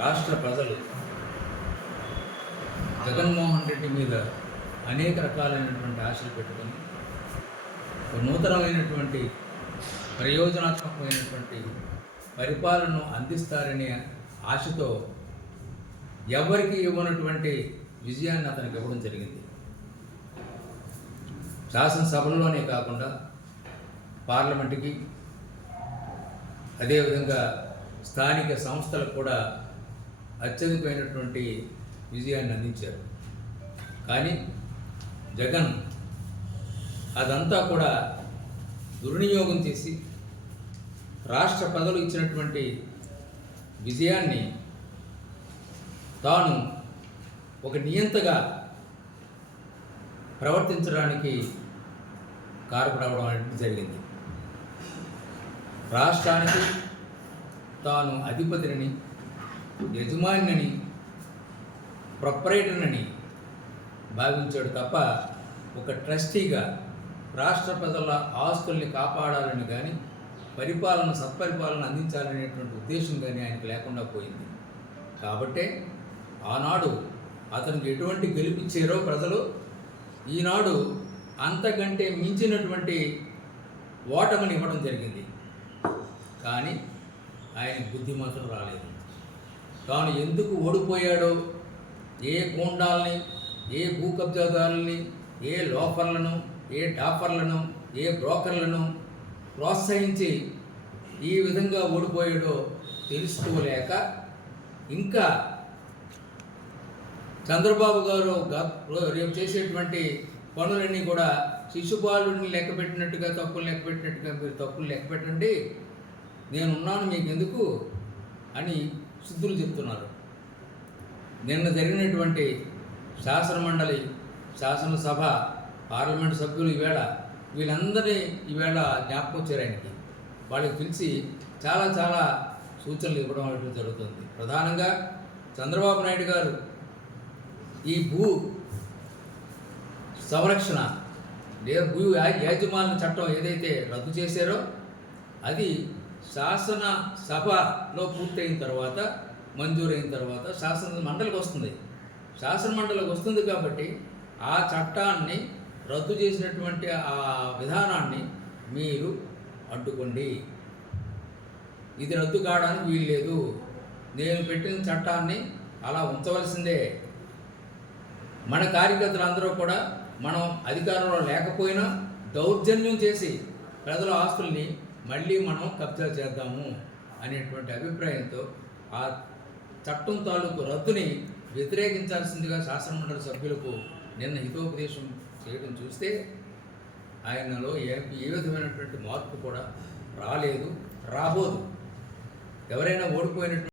రాష్ట్ర ప్రజలు జగన్మోహన్ రెడ్డి మీద అనేక రకాలైనటువంటి ఆశలు పెట్టుకొని ఒక నూతనమైనటువంటి ప్రయోజనాత్మకమైనటువంటి పరిపాలనను అందిస్తారనే ఆశతో ఎవరికి ఇవ్వనటువంటి విజయాన్ని అతనికి ఇవ్వడం జరిగింది. శాసనసభలోనే కాకుండా పార్లమెంటుకి, అదేవిధంగా స్థానిక సంస్థలకు కూడా అత్యధికమైనటువంటి విజయాన్ని అందించారు. కానీ జగన్ అదంతా కూడా దుర్వినియోగం చేసి రాష్ట్ర ప్రజలు ఇచ్చినటువంటి విజయాన్ని తాను ఒక నియంతగా ప్రవర్తించడానికి కారపడవడం అనేది జరిగింది. రాష్ట్రానికి తాను అధిపతిని, యజమానిని, ప్రొపరేటర్ని భావించాడు తప్ప ఒక ట్రస్టీగా రాష్ట్ర ప్రజల ఆస్తుల్ని కాపాడాలని కానీ సత్పరిపాలన అందించాలనేటువంటి ఉద్దేశం కానీ ఆయనకు లేకుండా పోయింది. కాబట్టే ఆనాడు అతనికి ఎటువంటి గెలిపించారో ప్రజలు, ఈనాడు అంతకంటే మించినటువంటి ఓటమిని ఇవ్వడం జరిగింది. కానీ ఆయన బుద్ధి మాత్రం రాలేదు. తాను ఎందుకు ఓడిపోయాడో, ఏ గూండాలని, ఏ భూ కబ్జాదారుల్ని, ఏ లోఫర్లను, ఏ డాఫర్లను, ఏ బ్రోకర్లను ప్రోత్సహించి ఈ విధంగా ఓడిపోయాడో తెలుసుకోలేక ఇంకా చంద్రబాబు గారు రేపు చేసేటువంటి పనులన్నీ కూడా శిశుపాలుడిని లెక్కపెట్టినట్టుగా, తప్పులు లెక్కపెట్టినట్టుగా మీరు తప్పులు లెక్కపెట్టండి, నేనున్నాను మీకు ఎందుకు అని శుద్ధులు చెప్తున్నారు. నిన్న జరిగినటువంటి శాసనమండలి, శాసనసభ, పార్లమెంటు సభ్యులు వీళ్ళందరినీ ఈవేళ జ్ఞాపకం వచ్చారు ఆయనకి. వాళ్ళకి పిలిచి చాలా చాలా సూచనలు ఇవ్వడం అనేది జరుగుతుంది. ప్రధానంగా చంద్రబాబు నాయుడు గారు ఈ భూ సంరక్షణ లేదా భూ యాజమాన్య చట్టం ఏదైతే రద్దు చేశారో అది శాసన సభలో పూర్తయిన తర్వాత, మంజూరైన తర్వాత శాసన మండలికి వస్తుంది. శాసన మండలికి వస్తుంది కాబట్టి ఆ చట్టాన్ని రద్దు చేసినటువంటి ఆ విధానాన్ని మీరు అడ్డుకోండి. ఇది రద్దు కావడానికి వీల్లేదు. నేను పెట్టిన చట్టాన్ని అలా ఉంచవలసిందే. మన కార్యకర్తలందరూ కూడా మనం అధికారంలో లేకపోయినా దౌర్జన్యం చేసి ప్రజల ఆస్తుల్ని మళ్ళీ మనం కబ్జా చేద్దాము అనేటువంటి అభిప్రాయంతో ఆ చట్టం తాలూకు రద్దుని వ్యతిరేకించాల్సిందిగా శాసనమండలి సభ్యులకు నిన్న హితోపదేశం చేయడం చూస్తే ఆయనలో ఏ విధమైనటువంటి మార్పు కూడా రాలేదు, రాబోదు. ఎవరైనా ఓడిపోయినటువంటి